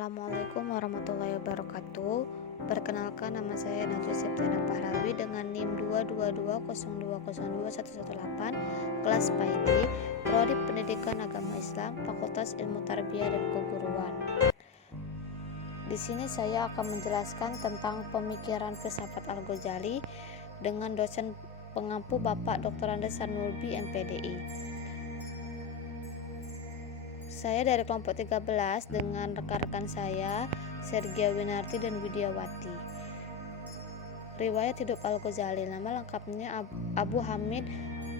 Assalamualaikum warahmatullahi wabarakatuh. Perkenalkan, nama saya Najwa Septiana Pahlawi dengan NIM 22202021118, kelas PAID, Prodi Pendidikan Agama Islam, Fakultas Ilmu Tarbiyah dan Keguruan. Di sini saya akan menjelaskan tentang pemikiran filsafat Al-Ghazali dengan dosen pengampu Bapak Dr. Andes Sanulbi, MPDI. Saya dari kelompok 13 dengan rekan-rekan saya, Sergia Winarti dan Widiawati. Riwayat hidup Al-Ghazali. Nama lengkapnya Abu Hamid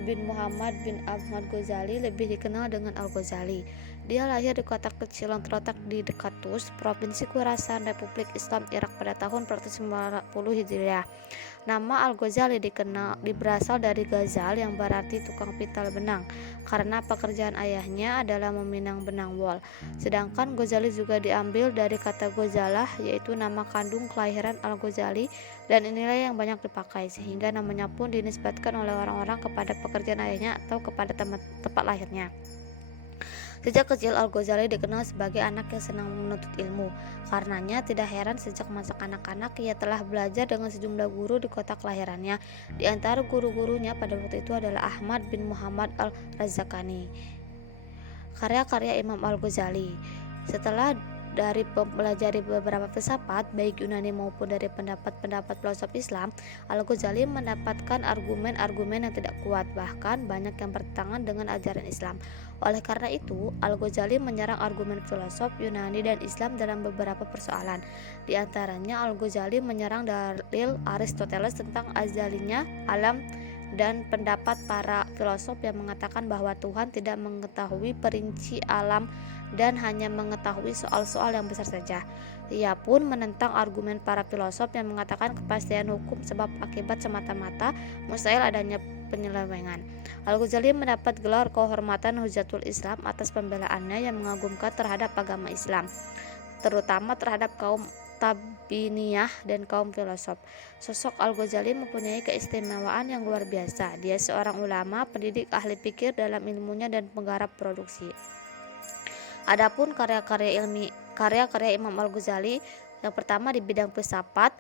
bin Muhammad bin Ahmad Ghazali, lebih dikenal dengan Al-Ghazali. Dia lahir di kota kecil yang terletak di dekat Tus, Provinsi Khurasan, Republik Islam Irak pada tahun 490 Hijriah. Nama Al-Ghazali berasal dari Ghazal yang berarti tukang pital benang, karena pekerjaan ayahnya adalah meminang benang wol. Sedangkan Ghazali juga diambil dari kata Ghazalah, yaitu nama kandung kelahiran Al-Ghazali, dan inilah yang banyak dipakai, sehingga namanya pun dinisbatkan oleh orang-orang kepada pekerjaan ayahnya atau kepada tempat lahirnya. Sejak kecil Al-Ghazali dikenal sebagai anak yang senang menuntut ilmu. Karenanya tidak heran sejak masa kanak-kanak ia telah belajar dengan sejumlah guru di kota kelahirannya. Di antara guru-gurunya pada waktu itu adalah Ahmad bin Muhammad Al-Razakani. Karya-karya Imam Al-Ghazali. Setelah dari mempelajari beberapa filsafat baik Yunani maupun dari pendapat-pendapat filosof Islam, Al-Ghazali mendapatkan argumen-argumen yang tidak kuat, bahkan banyak yang bertentangan dengan ajaran Islam. Oleh karena itu, Al-Ghazali menyerang argumen filosof Yunani dan Islam dalam beberapa persoalan. Di antaranya, Al-Ghazali menyerang dalil Aristoteles tentang azalinya alam dan pendapat para filosof yang mengatakan bahwa Tuhan tidak mengetahui perinci alam dan hanya mengetahui soal-soal yang besar saja. Ia pun menentang argumen para filosof yang mengatakan kepastian hukum sebab akibat semata-mata, mustahil adanya penyelewengan. Al-Ghazali mendapat gelar kehormatan Hujjatul Islam atas pembelaannya yang mengagumkan terhadap agama Islam, terutama terhadap kaum Tabiniyah dan kaum filosof. Sosok Al-Ghazali mempunyai keistimewaan yang luar biasa. Dia seorang ulama, pendidik, ahli pikir dalam ilmunya dan penggarap produksi. Adapun karya-karya Imam Al-Ghazali, yang pertama di bidang filsafat,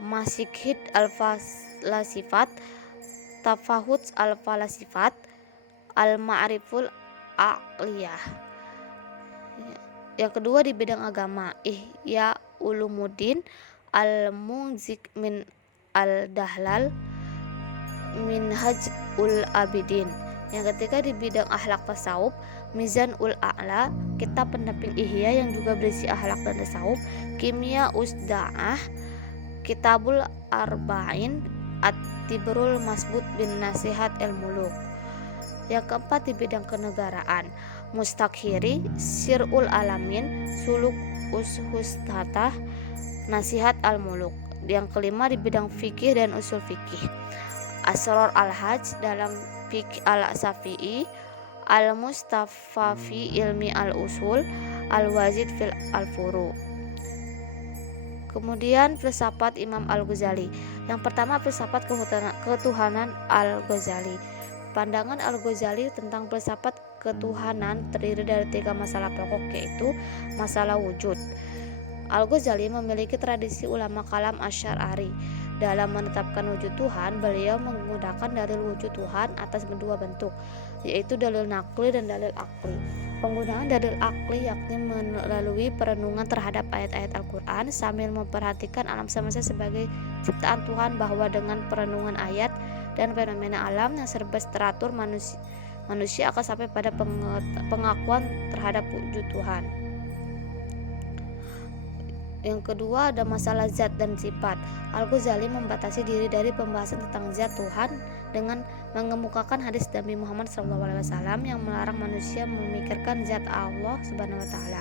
Masikhid al-Falasifat, Tafahud al-Falasifat, Al-Ma'riful Aqliyah. Yang kedua di bidang agama, Ihya Ulumuddin, Al-Munzik min Al-Dahlal, Minhaj ul-Abidin. Yang ketiga di bidang akhlak tasawuf, Mizan ul-A'la, kitab pendamping Ihya yang juga berisi akhlak dan tasawuf, Kimia Usda'ah, Kitabul Arba'in, At-Tibrul Masbut bin Nasihat al-Muluk. Yang keempat di bidang kenegaraan, Mustakhiri, Sir'ul Alamin, Suluk Ushustata, Nasihat al-Muluk. Yang kelima di bidang fikih dan usul fikih, Asrar al-Hajj dalam fikih al-Syafi'i, Al-Mustafa fi ilmi al-usul, Al-Wazid fil al-furu. Kemudian filsafat Imam Al-Ghazali. Yang pertama filsafat ketuhanan Al-Ghazali. Pandangan Al-Ghazali tentang filsafat ketuhanan terdiri dari 3 masalah pokok, yaitu masalah wujud. Al-Ghazali memiliki tradisi ulama kalam Asy'ari. Dalam menetapkan wujud Tuhan, beliau menggunakan dalil wujud Tuhan atas dua bentuk, yaitu dalil naqli dan dalil akli. Penggunaan dalil akli yakni melalui perenungan terhadap ayat-ayat Al-Quran sambil memperhatikan alam semesta sebagai ciptaan Tuhan, bahwa dengan perenungan ayat dan fenomena alam yang serba teratur, manusia akan sampai pada pengakuan terhadap wujud Tuhan. Yang kedua ada masalah zat dan sifat. Al-Ghazali membatasi diri dari pembahasan tentang zat Tuhan dengan mengemukakan hadis Nabi Muhammad SAW yang melarang manusia memikirkan zat Allah Subhanahu wa Ta'ala.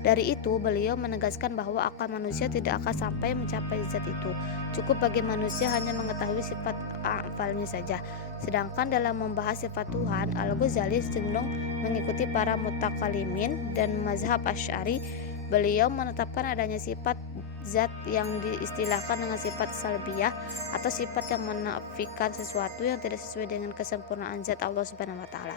Dari itu beliau menegaskan bahwa akal manusia tidak akan sampai mencapai zat itu. Cukup bagi manusia hanya mengetahui sifat afalnya saja. Sedangkan dalam membahas sifat Tuhan, Al-Ghazali cenderung mengikuti para mutakalimin dan mazhab Asy'ari. Beliau menetapkan adanya sifat zat yang diistilahkan dengan sifat salbiyah atau sifat yang menafikan sesuatu yang tidak sesuai dengan kesempurnaan zat Allah Subhanahu wa Ta'ala.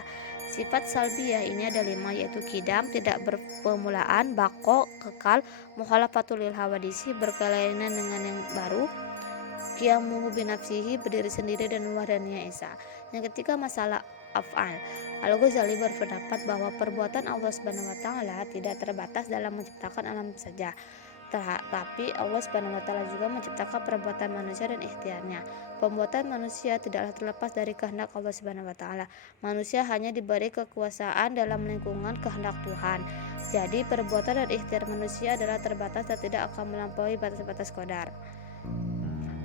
Sifat salbiyah ini ada 5, yaitu kidam, tidak berpemulaan, bako, kekal, mukhalafatul lil hawadisi, berkelainan dengan yang baru, qiyamuhu binafsihi, berdiri sendiri, dan wahdaniyah esa. Yang ketiga, masalah af'al. Al-Ghazali berpendapat bahwa perbuatan Allah Subhanahu wa taala tidak terbatas dalam menciptakan alam saja, tapi Allah Subhanahu wa taala juga menciptakan perbuatan manusia dan ikhtiarnya. Pembuatan manusia tidaklah terlepas dari kehendak Allah Subhanahu wa taala. Manusia hanya diberi kekuasaan dalam lingkungan kehendak Tuhan. Jadi perbuatan dan ikhtiar manusia adalah terbatas dan tidak akan melampaui batas-batas qadar.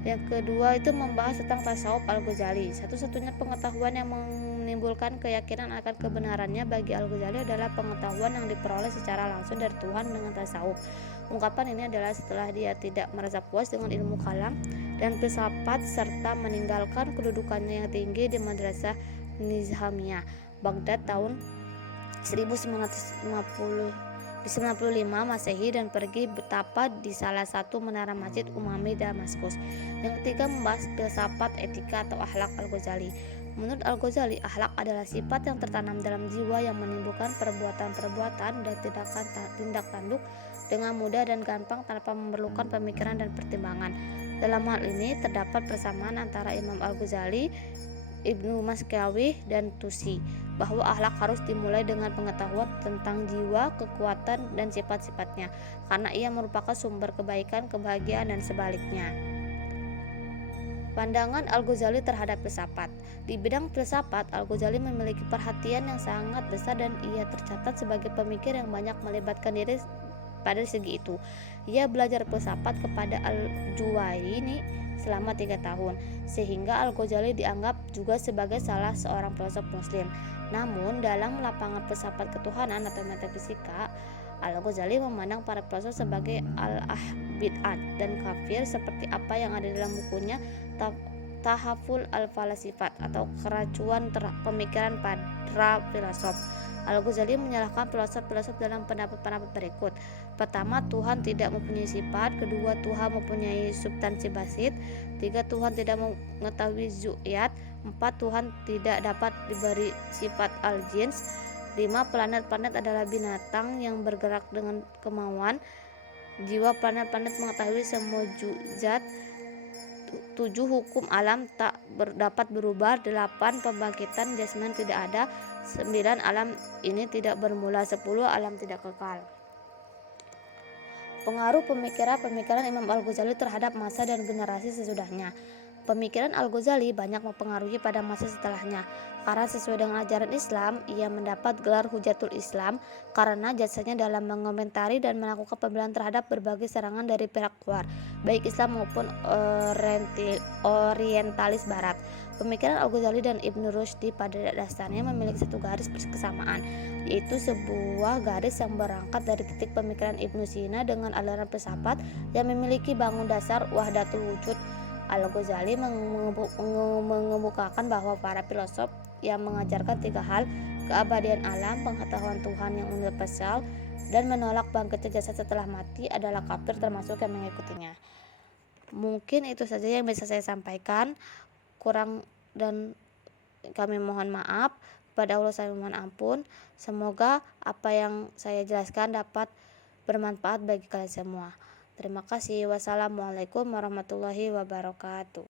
Yang kedua itu membahas tentang tasawuf Al-Ghazali. Satu-satunya pengetahuan yang menimbulkan keyakinan akan kebenarannya bagi Al-Ghazali adalah pengetahuan yang diperoleh secara langsung dari Tuhan dengan tasawuf. Ungkapan ini adalah setelah dia tidak merasa puas dengan ilmu kalam dan filsafat serta meninggalkan kedudukannya yang tinggi di Madrasah Nizamiyah Baghdad tahun 1955 Masehi dan pergi betapa di salah satu menara Masjid Umami Damaskus. Yang ketiga membahas filsafat etika atau akhlak Al-Ghazali. Menurut Al-Ghazali, akhlak adalah sifat yang tertanam dalam jiwa yang menimbulkan perbuatan-perbuatan dan tindak tanduk dengan mudah dan gampang tanpa memerlukan pemikiran dan pertimbangan. Dalam hal ini terdapat persamaan antara Imam Al-Ghazali, Ibnu Maskawih, dan Tusi, bahwa akhlak harus dimulai dengan pengetahuan tentang jiwa, kekuatan, dan sifat-sifatnya, karena ia merupakan sumber kebaikan, kebahagiaan, dan sebaliknya. Pandangan Al-Ghazali terhadap filsafat. Di bidang filsafat, Al-Ghazali memiliki perhatian yang sangat besar dan ia tercatat sebagai pemikir yang banyak melibatkan diri pada segi itu. Ia belajar filsafat kepada Al-Juwayni selama 3 tahun, sehingga Al-Ghazali dianggap juga sebagai salah seorang filosof muslim. Namun dalam lapangan filsafat ketuhanan atau metafisika, Al-Ghazali memandang para filosof sebagai al-bid'at dan kafir, seperti apa yang ada dalam bukunya Tahaful al-Falasifat atau keracuan pemikiran para filosof. Al-Ghazali menyalahkan filosof-filosof dalam pendapat-pendapat berikut. Pertama, Tuhan tidak mempunyai sifat. Kedua, Tuhan mempunyai substansi basit. Tiga, Tuhan tidak mengetahui zu'yat. Empat, Tuhan tidak dapat diberi sifat al-jins. 5. Planet-planet adalah binatang yang bergerak dengan kemauan. Jiwa planet-planet mengetahui semua zat. 7. Hukum alam tak dapat berubah. 8. Pembangkitan jasmani tidak ada. 9. Alam ini tidak bermula. 10. Alam tidak kekal. Pengaruh pemikiran Imam Al-Ghazali terhadap masa dan generasi sesudahnya. Pemikiran Al-Ghazali banyak mempengaruhi pada masa setelahnya. Karena sesuai dengan ajaran Islam, ia mendapat gelar Hujatul Islam karena jasanya dalam mengomentari dan melakukan pembelaan terhadap berbagai serangan dari pihak luar, baik Islam maupun orientalis barat. Pemikiran Al-Ghazali dan Ibnu Rushdi pada dasarnya memiliki satu garis kesamaan, yaitu sebuah garis yang berangkat dari titik pemikiran Ibnu Sina dengan aliran filsafat yang memiliki bangun dasar wahdatul wujud. Al-Ghazali mengemukakan bahwa para filosof yang mengajarkan 3 hal, keabadian alam, pengetahuan Tuhan yang universal, dan menolak bangkitnya jasad setelah mati adalah kafir termasuk yang mengikutinya. Mungkin itu saja yang bisa saya sampaikan. Kurang dan kami mohon maaf. Kepada Allah saya mohon ampun. Semoga apa yang saya jelaskan dapat bermanfaat bagi kalian semua. Terima kasih. Wassalamualaikum warahmatullahi wabarakatuh.